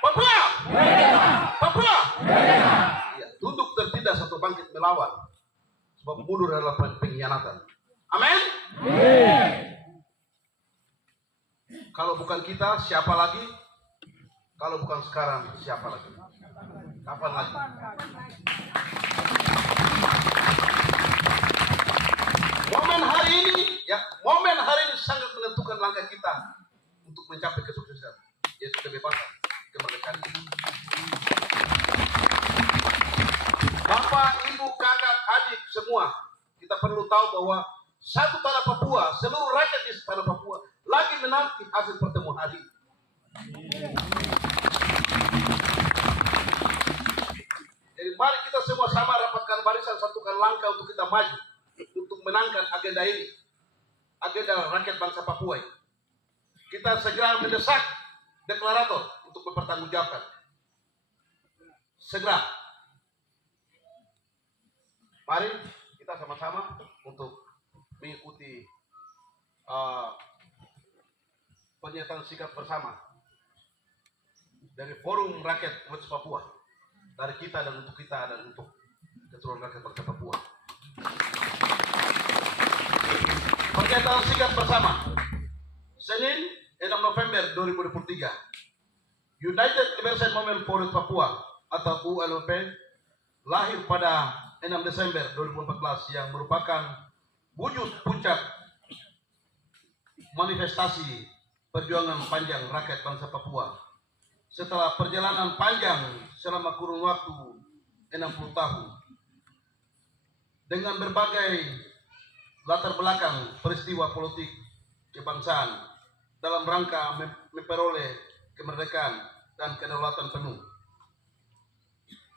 Papua. Papua. Ya, tunduk tertindas atau bangkit melawan. Sebab mundur adalah pengkhianatan. Amin. Kalau bukan kita, siapa lagi? Kalau bukan sekarang, siapa lagi? Kapan lagi? Momen hari ini, ya, momen hari ini sangat menentukan langkah kita untuk mencapai kesuksesan, yaitu kebebasan, kemerdekaan ini. Bapak, Ibu, kakak, adik, semua, kita perlu tahu bahwa satu tanah Papua, seluruh rakyat di tanah Papua lagi menanti hasil pertemuan hari ini. Jadi mari kita semua sama rapatkan barisan, satukan langkah untuk kita maju, untuk menangkan agenda ini, agenda rakyat bangsa Papua ini. Kita segera mendesak deklarator untuk mempertanggungjawabkan. Segera. Mari kita sama-sama untuk mengikuti pernyataan sikap bersama dari Forum Rakyat West Papua, dari kita dan untuk kita dan untuk keturunan rakyat bangsa Papua. Pernyataan sikap bersama Senin 6 November 2023, United Liberation Movement for West Papua atau ULP lahir pada 6 Desember 2014 yang merupakan wujud puncak manifestasi perjuangan panjang rakyat bangsa Papua setelah perjalanan panjang selama kurun waktu 60 tahun dengan berbagai latar belakang peristiwa politik kebangsaan dalam rangka memperoleh kemerdekaan dan kedaulatan penuh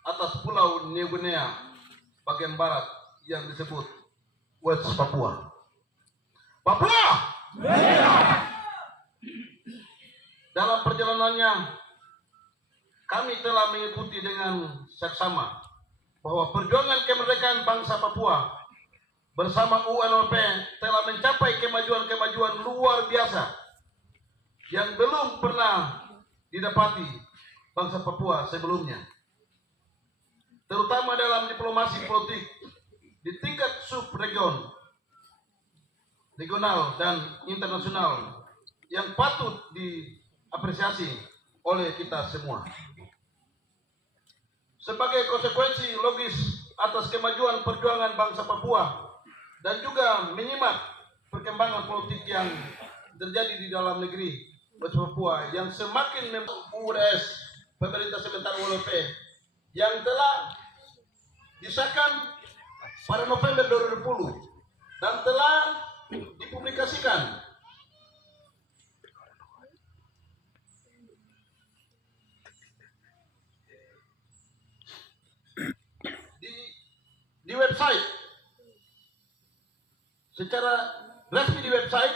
atas Pulau New Guinea bagian barat yang disebut West Papua. Papua! Dalam perjalanannya, kami telah mengikuti dengan seksama bahwa perjuangan kemerdekaan bangsa Papua bersama UNLP telah mencapai kemajuan-kemajuan luar biasa yang belum pernah didapati bangsa Papua sebelumnya, terutama dalam diplomasi politik di tingkat subregion, regional dan internasional yang patut diapresiasi oleh kita semua. Sebagai konsekuensi logis atas kemajuan perjuangan bangsa Papua dan juga menyimak perkembangan politik yang terjadi di dalam negeri West Papua yang semakin URS pemerintah sementara ULP yang telah disahkan pada November 2010 dan telah dipublikasikan di website secara resmi di website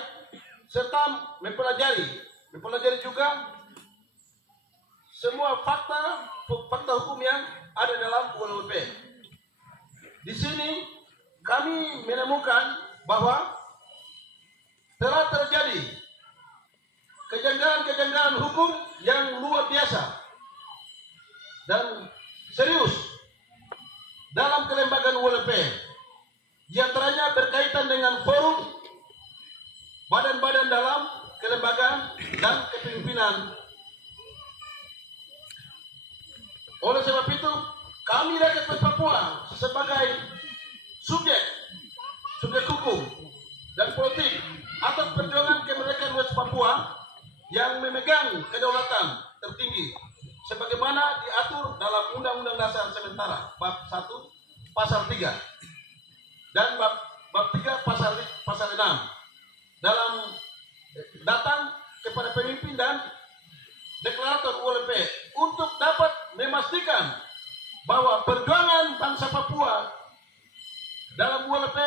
serta mempelajari juga semua fakta hukum yang ada dalam ULP. Di sini kami menemukan bahwa telah terjadi kejanggalan hukum yang luar biasa dan serius dalam kelembagaan ULP, di antaranya berkaitan dengan forum, badan-badan dalam kelembagaan dan kepemimpinan. Oleh sebab itu, kami rakyat West Papua sebagai subjek hukum dan politik atas perjuangan kemerdekaan West Papua yang memegang kedaulatan tertinggi sebagaimana diatur dalam Undang-Undang Dasar Sementara bab 1 pasal 3 dan bab 3 pasal 6 dalam datang kepada pemimpin dan deklarator ULP untuk dapat memastikan bahwa perjuangan bangsa Papua dalam ULP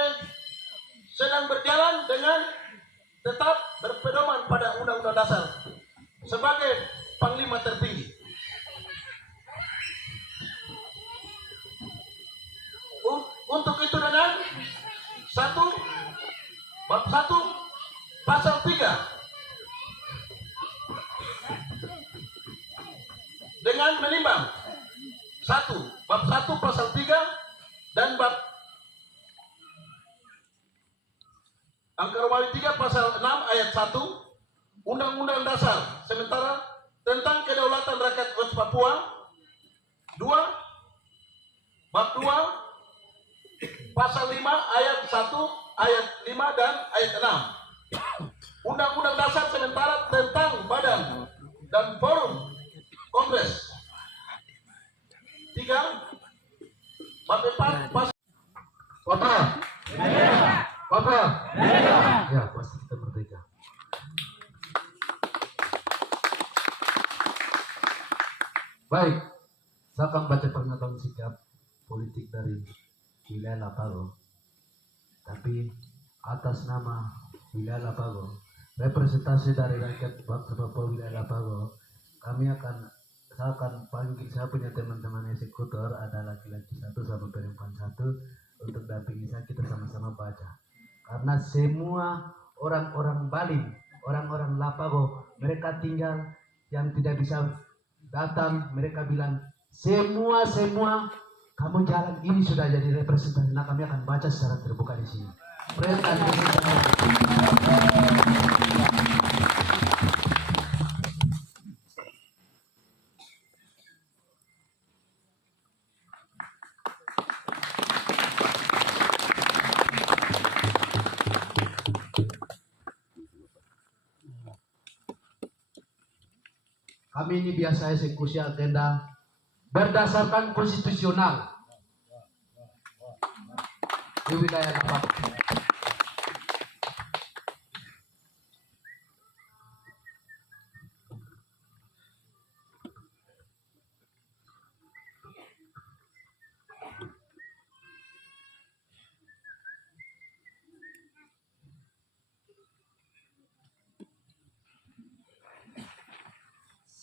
sedang berjalan dengan tetap berpedoman pada Undang-Undang Dasar sebagai panglima tertinggi. Untuk itu dengan bab 1 pasal 3 dengan menimbang bab 1 pasal 3 dan bab angka Romawi 3 pasal 6 ayat 1 Undang-Undang Dasar sementara tentang kedaulatan rakyat West Papua 2 bab 2 pasal 5 ayat 1 ayat 5 dan ayat 6 Undang-Undang Dasar sementara tentang badan dan forum Kongres 3 bab 4 pasal Papua, Papua, ya pasti kita merdeka. Baik, saya akan baca pernyataan sikap politik dari wilayah Lapago. Tapi atas nama wilayah Lapago, representasi dari rakyat bangsa Papua wilayah Lapago, saya akan panggil, saya punya teman-teman eksekutor, ada laki-laki 1 sama perempuan 1 untuk dampingi saya, kita sama-sama baca. Karena semua orang-orang Bali, orang-orang Lapago, mereka tinggal yang tidak bisa datang, mereka bilang semua kamu jalan ini sudah jadi representasi. Nah, kami akan baca secara terbuka di sini. Kami ini biasa eksekusi agenda berdasarkan konstitusional di wilayah Lapago.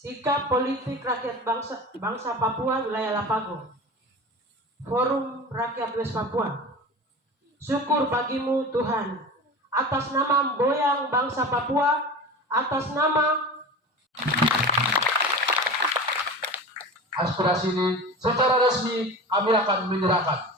Sikap politik rakyat bangsa Papua wilayah Lapago. Forum Rakyat West Papua. Syukur bagimu Tuhan atas nama Boyang bangsa Papua, atas nama Aspirasi ini secara resmi kami akan menyerahkan.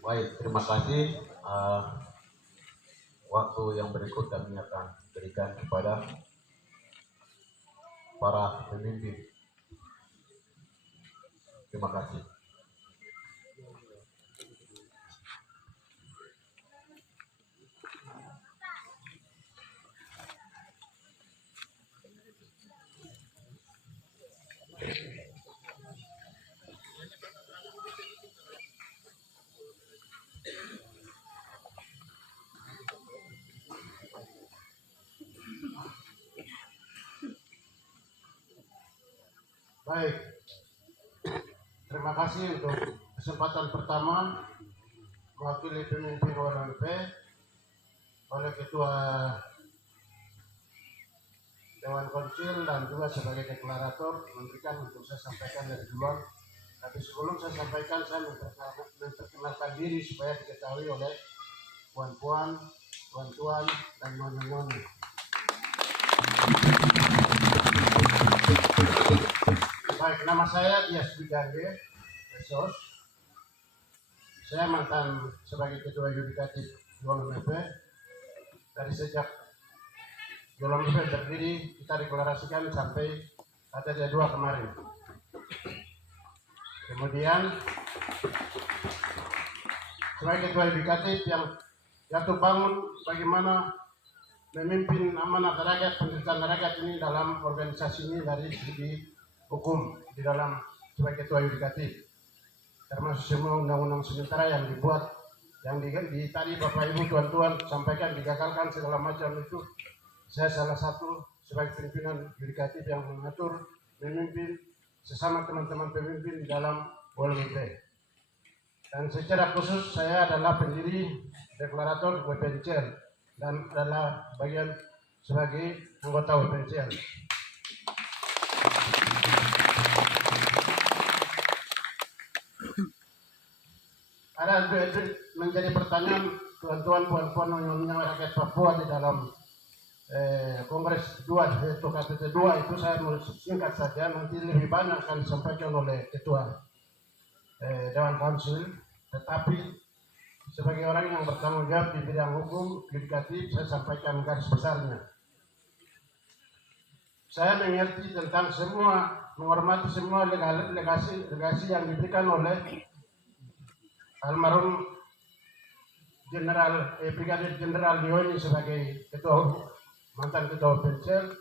Baik, terima kasih. Waktu yang berikut kami akan berikan kepada para pemimpin. Terima kasih. Baik, terima kasih untuk kesempatan pertama mewakili pemimpin OLP oleh Ketua Dewan Konsil dan juga sebagai deklarator memberikan untuk saya sampaikan dari duluan. Tapi sebelum saya sampaikan, saya memperkenalkan diri supaya diketahui oleh puan-puan, tuan-tuan, dan nyonya-nyonya. Baik, nama saya Dias Bigande Pesos. Saya mantan sebagai Ketua Yudikatif YOLMP. Dari sejak YOLMP berdiri, kita deklarasikan sampai KTT 2 kemarin. Kemudian sebagai Ketua Yudikatif yang jatuh bangun bagaimana memimpin amanat rakyat, penderitaan rakyat ini dalam organisasi ini dari segi hukum di dalam sebagai Ketua Yudikatif. termasuk semua undang-undang sementara yang dibuat, yang tadi Bapak Ibu tuan-tuan sampaikan digagalkan segala macam itu. Saya salah satu sebagai pimpinan yudikatif yang mengatur, memimpin sesama teman-teman pemimpin di dalam WLB. Dan secara khusus saya adalah pendiri deklarator WPNCL dan adalah bagian sebagai anggota WPNCL. Ada menjadi pertanyaan tuan-tuan, puan-puan, nyonya rakyat Papua di dalam Kongres 2 yaitu KTT 2 itu saya mau singkat saja, nanti lebih banyak akan disampaikan oleh Ketua Dewan Konsul, tetapi sebagai orang yang bertanggung jawab di bidang hukum yudikatif saya sampaikan garis besarnya. Saya mengerti tentang semua, menghormati semua legasi yang diberikan oleh almarhum Brigadir Jenderal Lioni sebagai mantan ketua Pencel,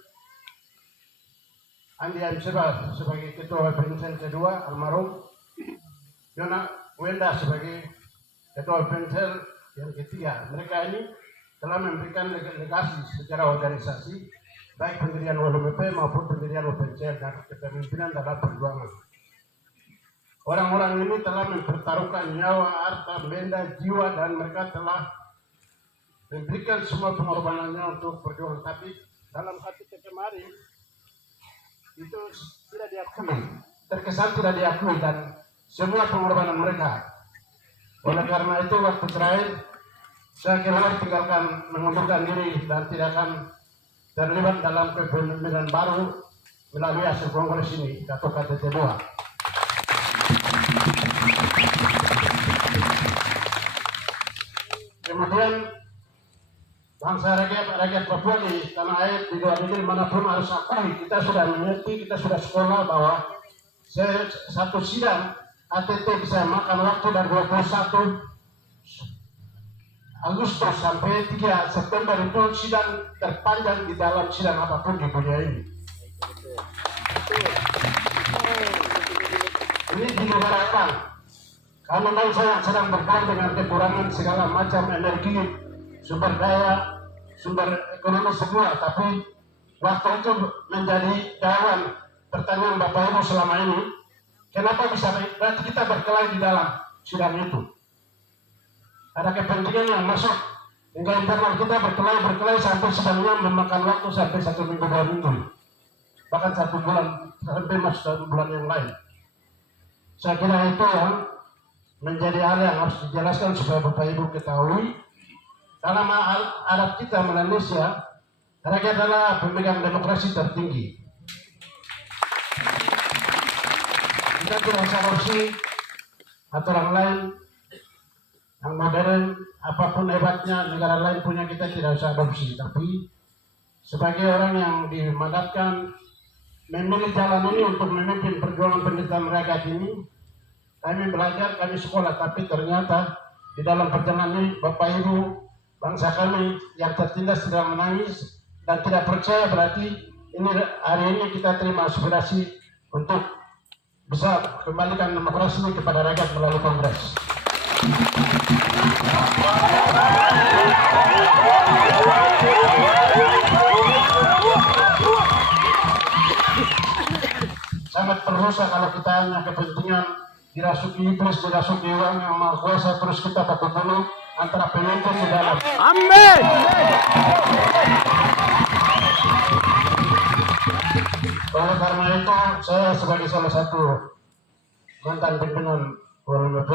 Andi Amseba sebagai ketua Pencel kedua, almarhum Yona Wenda sebagai ketua Pencel yang ketiga. Mereka ini telah memberikan legasi secara organisasi, baik pendirian WLB maupun pendirian Pencel dan kepemimpinan dalam perjuangan. Orang-orang ini telah mempertaruhkan nyawa, harta, benda, jiwa, dan mereka telah memberikan semua pengorbanannya untuk perjuangan. Tapi dalam KTT kemarin itu tidak diakui, terkesan tidak diakui dan semua pengorbanan mereka. Oleh karena itu waktu terakhir saya keluar tinggalkan mengundurkan diri dan tidak akan terlibat dalam kepemimpinan baru melalui hasil kongres ini atau KTT 2. Kemudian bangsa rakyat Papua di tanah air di luar negeri manapun harus akui, kita sudah mengerti, kita sudah sekolah bahwa satu sidang ATT bisa makan waktu dari 21 Agustus sampai 3 September itu sidang terpanjang di dalam sidang apapun di dunia ini. Ini di negara orang. Kalau memang saya sedang berjuang dengan kekurangan segala macam energi, sumber daya, sumber ekonomi semua, tapi waktu itu menjadi jawaban pertanyaan Bapak Ibu selama ini, kenapa bisa berarti kita berkelahi di dalam sidang itu? Ada kepentingan yang masuk hingga internal kita berkelahi sampai sidangnya memakan waktu sampai 1 minggu 2 minggu, bahkan 1 bulan sampai masuk bulan yang lain. Saya kira itu yang menjadi hal yang harus dijelaskan supaya Bapak Ibu ketahui. Dalam adat kita Malaysia, rakyat adalah pemegang demokrasi tertinggi. Kita tidak usah korupsi aturan lain yang modern, apapun hebatnya negara lain punya, kita tidak usah adopsi. Tapi sebagai orang yang dimandatkan memilih jalan ini untuk memimpin perjuangan penderitaan rakyat ini, kami belajar, kami sekolah, tapi ternyata di dalam perjalanan ini Bapak Ibu bangsa kami yang tertindas tidak menangis dan tidak percaya, berarti ini hari ini kita terima aspirasi untuk bisa kembalikan demokrasi kepada rakyat melalui kongres. Sangat berdosa kalau kita hanya kepentingan dirasuki iblis, dirasuki uang yang maha kuasa, terus kita baku bunuh antara pemimpin di dalam. Amin. Oleh karena itu, saya sebagai salah satu mantan pimpinan WLB,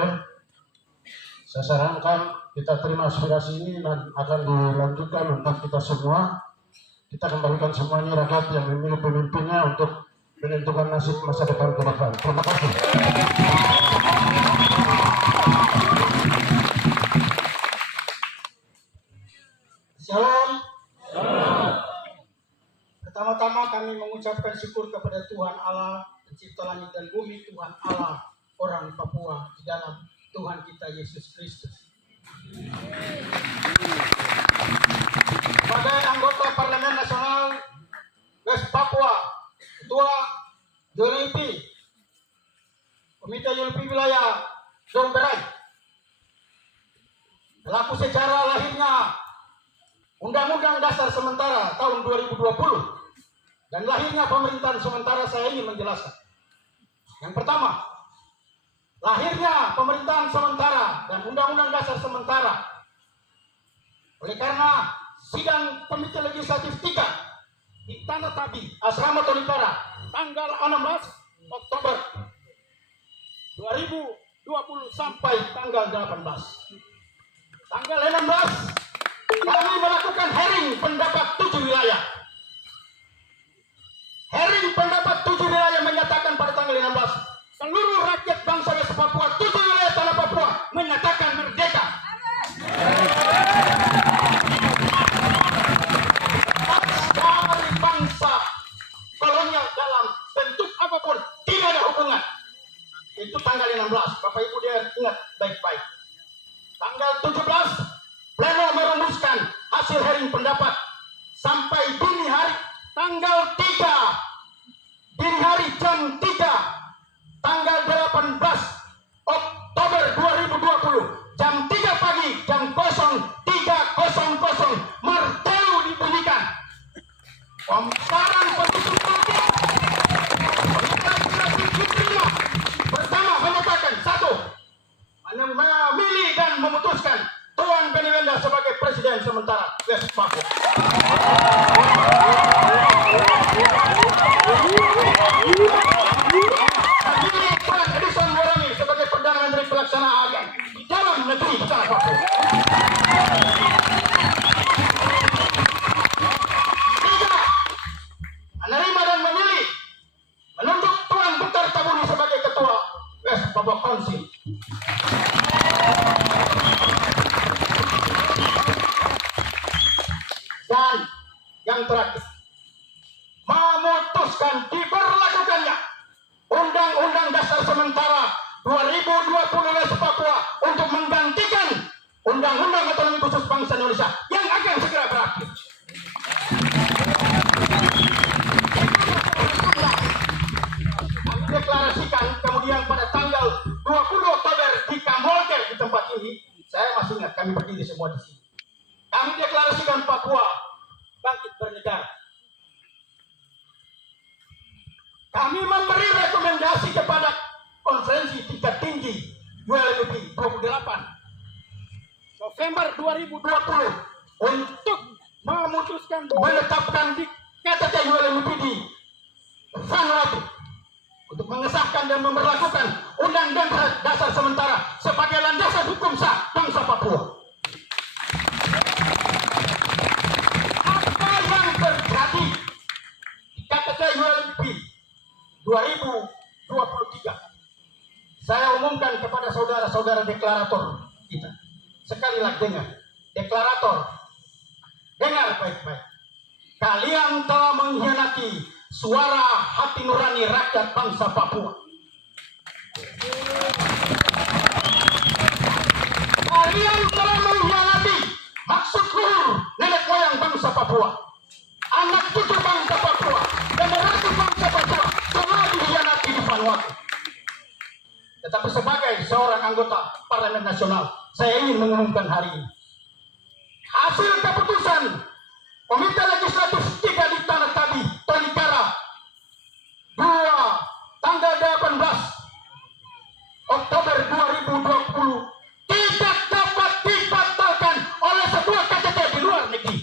saya sarankan kita terima aspirasi ini dan akan dilanjutkan untuk kita semua. Kita kembalikan semuanya rakyat yang memilih pemimpinnya untuk menentukan nasib masa depan ke depan. Terima kasih. Shalom. Pertama-tama kami mengucapkan syukur kepada Tuhan Allah, pencipta langit dan bumi, Tuhan Allah orang Papua di dalam Tuhan kita Yesus Kristus. Sebagai anggota Parlemen Nasional West Papua, Ketua YLP, Komite YLP Wilayah Zomberai. Berlaku sejarah lahirnya Undang-Undang Dasar Sementara tahun 2020 dan lahirnya pemerintahan sementara, saya ingin menjelaskan. Yang pertama, lahirnya pemerintahan sementara dan Undang-Undang Dasar Sementara oleh karena sidang Komite Legislatif 3 di Tanah Tabi, Asrama Tolikara, tanggal 16 Oktober 2020 sampai tanggal 18. Tanggal 16 kami melakukan hearing pendapat 7 wilayah. Hearing pendapat 7 wilayah menyatakan pada tanggal 16 seluruh rakyat bangsa West Papua 7 wilayah tanah Papua menyatakan merdeka. Dari bangsa kolonial dalam bentuk apapun tidak ada hubungan. Itu tanggal 16. Bapak Ibu dia ingat baik-baik. Tanggal 17 pleno merumuskan hasil hearing pendapat sampai dini hari tanggal 3 dini hari jam 3 tanggal 18 Oktober 2020 jam 3 pagi jam 03.00 martelu dibunyikan. Pembahasan penyusun politik pertama menyatakan satu, memilih dan memutuskan Tuan Benny Wenda sebagai presiden sementara West Papua. Memilih Tuan Edison Morani sebagai Perdana Menteri Pelaksana ASEAN di dalam negeri tanah Papua. Tiga, menerima dan memilih menunjuk Tuan Bukhtar Tabuni sebagai Ketua West Papua Council. Dan yang terakhir, memutuskan diberlakukannya Undang-Undang Dasar Sementara 2020 West Papua untuk menggantikan Undang-Undang Otonomi Khusus Bangsa Indonesia yang akan segera berakhir. Kami deklarasikan kemudian pada tanggal 20 Oktober di Kambolker di tempat ini, saya masih ingat kami berdiri semua di sini. Kami deklarasikan Papua bangkit bernegara. Kami memberi rekomendasi kepada konferensi tingkat tinggi ULMP 28 November 2020 untuk memutuskan menetapkan di KTT ULMP di Vanuatu untuk mengesahkan dan memberlakukan Undang-Undang Dasar Sementara sebagai landasan hukum sah bangsa Papua. Apa yang terjadi di KTT ULMP 2023? Saya umumkan kepada saudara-saudara deklarator kita. Sekali lagi dengar, deklarator, dengar baik-baik. Kalian telah mengkhianati suara hati nurani rakyat bangsa Papua. Kalian telah mengkhianati maksud luhur nenek moyang bangsa Papua. Anak cucu bangsa Papua, generasi bangsa Papua semua dikhianati di Vanuatu. Tetapi sebagai seorang anggota Parlemen Nasional, saya ingin mengumumkan hari ini hasil keputusan Komite Legislatif 3 di Tanah Tabi, Tolikara, tanggal 18 Oktober 2020 tidak dapat dibatalkan oleh sebuah KTT di luar negeri.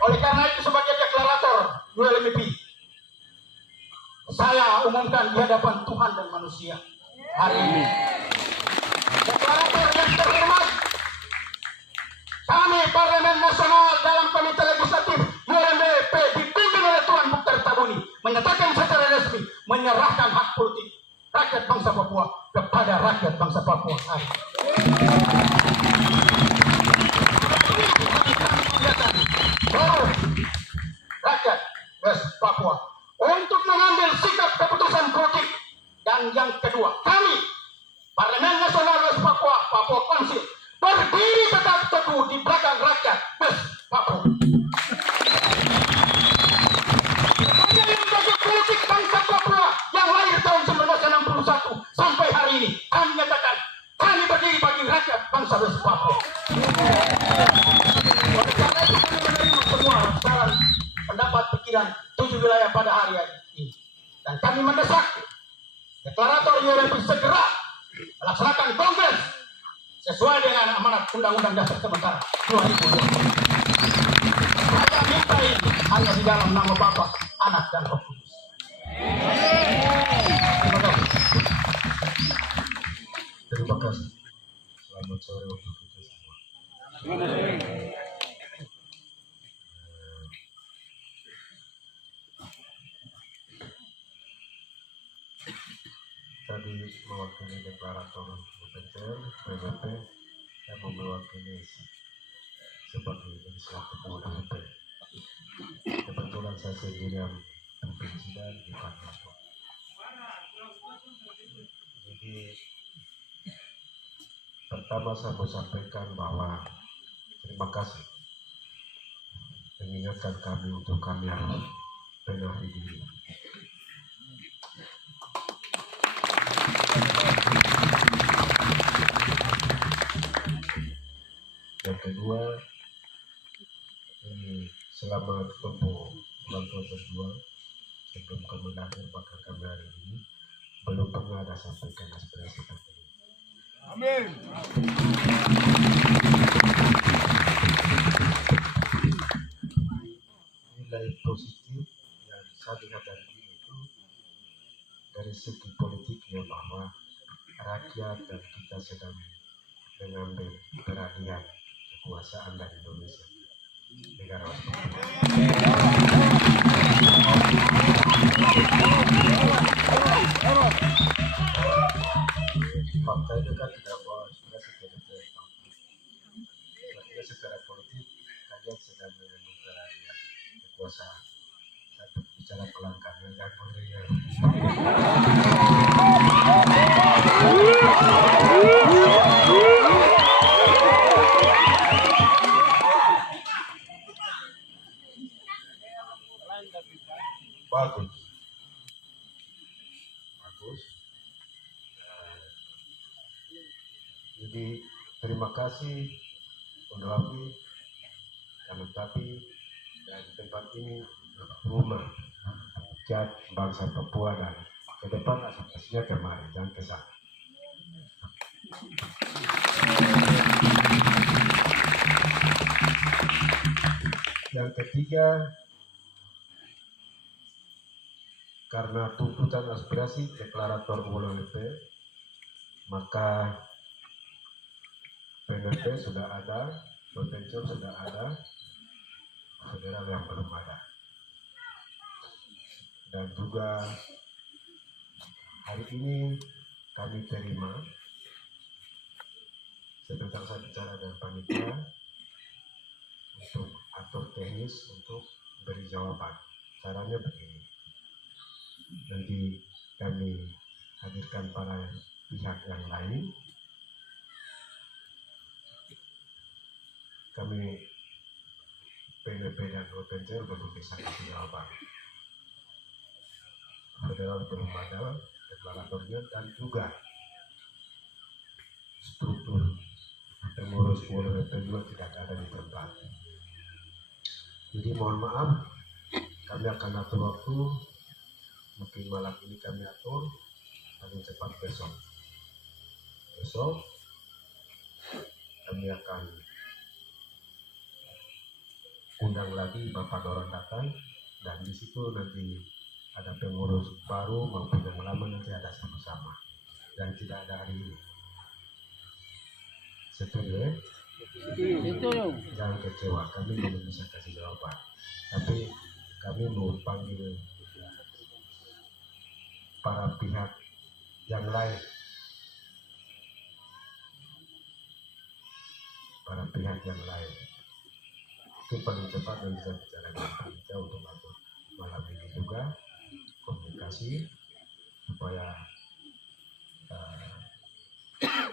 Oleh karena itu sebagai deklarator ULMP, saya umumkan di hadapan Tuhan dan manusia hari ini. Deklarator yang terhormat, kami Parlemen Nasional dalam Komite Legislatif ULMP dipimpin oleh Tuan Bukhtar Tabuni menyatakan secara resmi menyerahkan hak politik rakyat bangsa Papua kepada rakyat bangsa Papua. Rakyat West Papua untuk mengambil sikap keputusan politik. Dan yang kedua, kami Parlemen Nasional West Papua, Papua Council berdiri tetap teguh di belakang rakyat West Papua. perizinan 7 wilayah pada hari ini. Dan kami mendesak deklarator ULP segera melaksanakan kongres sesuai dengan amanat Undang-Undang Dasar sementara 2020. Saya minta ini hanya di dalam nama Bapa, Anak, dan Roh Kudus. Terima kasih. Terima kasih. Selamat sore untuk kita semua. Tadi mewakili deklarator UPTL, PWP, yang mewakili sebagai legislatif UPT. Kebetulan saya sendirian perizinan di Panjang. Jadi pertama saya mau sampaikan bahwa terima kasih mengingatkan kami untuk kami harus benahi diri. Yang kedua, ini selama tempuh bulan berjuang sebelum kami lahir bahkan kami hari ini belum pernah ada sampaikan aspirasi seperti ini. Amin. Nilai positif yang saya lihat dari ini itu dari segi politiknya bahwa rakyat dan kita sedang mengambil peralihan kekuasaan dari Indonesia, negara fakta itu kan tidak bahwa sudah secara artinya secara politik kalian sedang mengambil peralihan kekuasaan. Saya bicara pelanggannya dan berinya. Bagus. Jadi terima kasih Honorable karena tapi dan tempat ini rumah rakyat bangsa Papua dan ke depan aspirasinya kemari dan ke sana. Yang ketiga, karena tuntutan aspirasi deklarator ULP, maka PNP sudah ada, potensial sudah ada, federal yang belum ada. Dan juga hari ini kami terima, sebentar saya bicara dengan panitia untuk atur teknis untuk beri jawaban. Caranya begini. Nanti kami hadirkan para pihak yang lain. Kami PNP dan OPTL belum bisa kasih jawaban. Federal belum ada deklaratornya dan juga struktur pengurus ULP juga tidak ada di tempat. Jadi mohon maaf, kami akan atur waktu. Mungkin malam ini kami atur paling cepat besok. Besok kami akan undang lagi Bapak Doron datang dan di situ nanti ada pengurus baru maupun yang lama nanti ada sama-sama dan tidak ada hari ini. Setuju ya? Jangan kecewa, kami belum bisa kasih jawaban. Tapi kami mau panggil para pihak yang lain. Para pihak yang lain. Itu paling cepat dan bisa bicara dengan panitia untuk atur malam ini juga komunikasi supaya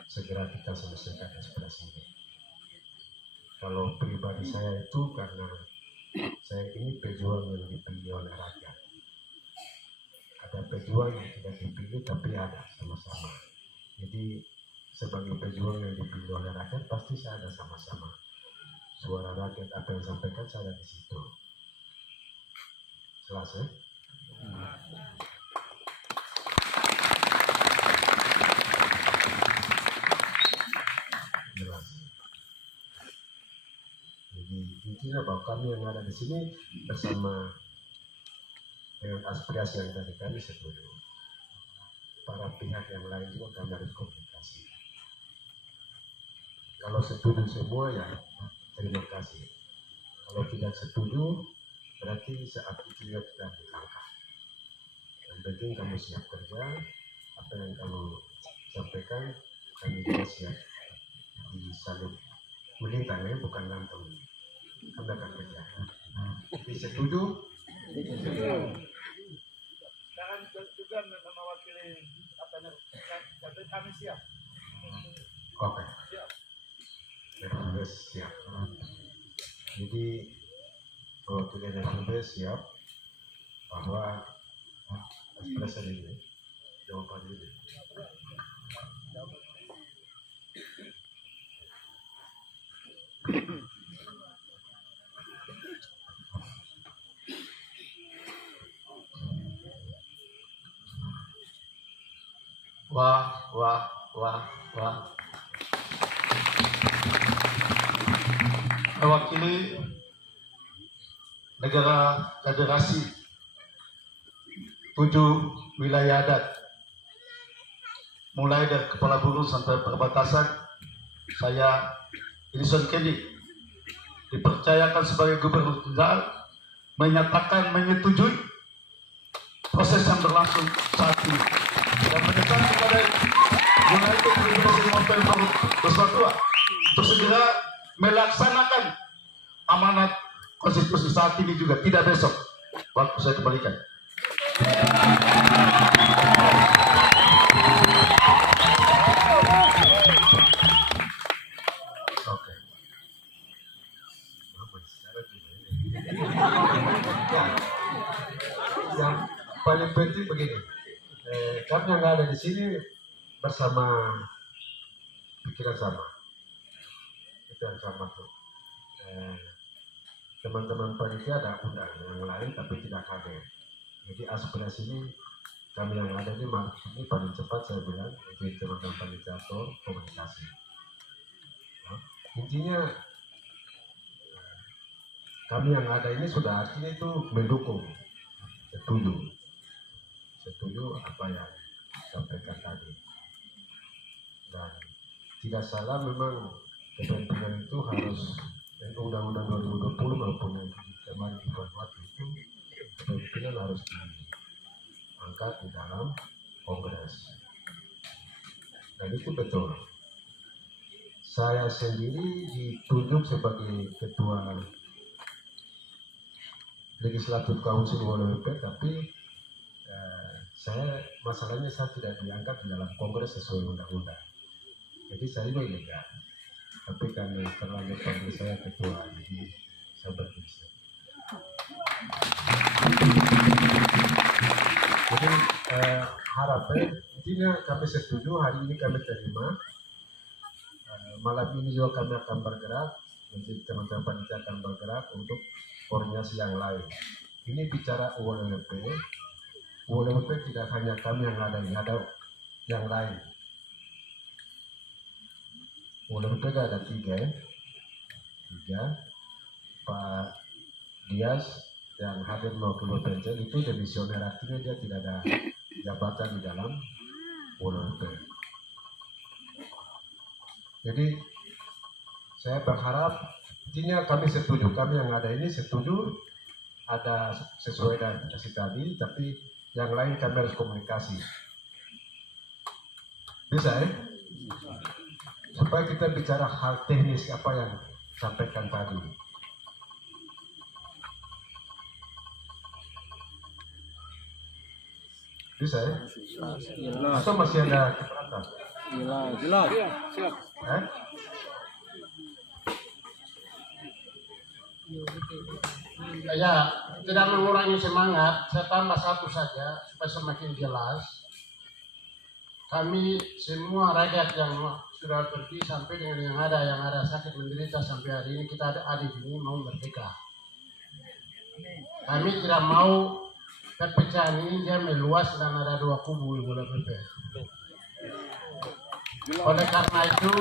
segera kita selesaikan aspirasi ini. Kalau pribadi saya itu karena saya ini pejuang yang dipilih oleh rakyat. Ada pejuang yang tidak dipilih tapi ada sama-sama. Jadi sebagai pejuang yang dipilih oleh rakyat pasti saya ada sama-sama. Suara rakyat apa yang sampaikan saya ada di situ. Jelas ya? Jelas. Jadi intinya bahwa kami yang ada di sini bersama dengan aspirasi yang tadi kami setuju. Para pihak yang lain juga kami harus komunikasi. Kalau setuju semua ya terima kasih. Kalau tidak setuju berarti saat itu juga kita langkah. Yang penting kamu siap kerja, apa yang kamu sampaikan kami juga siap disalib melintang ya, bukan gantung. Kami akan kerja. Jadi setuju? Jangan juga mewakili tapi kami siap. Oke. FUBES siap. Jadi perwakilan FUBES siap bahwa aspirasi ini jawaban ini. Wah. Mewakili negara federasi 7 wilayah adat mulai dari Kepala Burung sampai perbatasan, saya Edison Kennedy dipercayakan sebagai Gubernur Tunggal menyatakan menyetujui proses yang berlangsung saat ini dan mendesak kepada United Federation of Pemprov Bersatu untuk segera melaksanakan amanat konstitusi saat ini juga, tidak besok. Waktu saya kembalikan. Oke. Yang paling penting begini, kami yang ada di sini bersama pikiran sama, itu yang sama tuh. Teman-teman panitia ada undang yang lain tapi tidak hadir. Jadi aspirasi ini kami yang ada ini paling cepat saya bilang untuk teman-teman panitia atau komunikasi. Nah, intinya kami yang ada ini sudah artinya itu mendukung, setuju apa yang disampaikan tadi. Dan tidak salah memang kepentingan itu harus Undang-Undang 2020 maupun yang kemarin dibuat itu kepentingan harus diangkat di dalam Kongres. Dan itu betul. Saya sendiri ditunjuk sebagai ketua Legislative Council WLP, tapi masalahnya saya tidak diangkat di dalam Kongres sesuai undang-undang. Jadi saya juga ilegal. Tapi karena terlanjur panggil saya ketua, jadi saya berpikir. Jadi harapan intinya kami setuju, hari ini kami terima. Malam ini juga kami akan bergerak, nanti teman-teman panitia akan bergerak untuk koordinasi yang lain. Ini bicara ULP tidak hanya kami yang ada yang lain. ULP ada 3 Pak Dias yang hadir mewakili Pencen itu demisioner, artinya dia tidak ada jabatan di dalam ULP. Jadi saya berharap intinya kami setuju, kami yang ada ini setuju ada sesuai dengan kasih tadi, tapi yang lain kami harus komunikasi. Bisa ya? Supaya kita bicara hal teknis apa yang sampaikan tadi. Bisa ya? Atau masih ada keberatan? Jelas. Ya, tidak mengurangi semangat, saya tambah satu saja supaya semakin jelas. Kami semua rakyat yang sudah pergi sampai dengan yang ada sakit menderita sampai hari ini, kita ada adik ini mau merdeka. Kami tidak mau perpecahan ini dia meluas dan ada dua kubu di bola PP. Oleh karena itu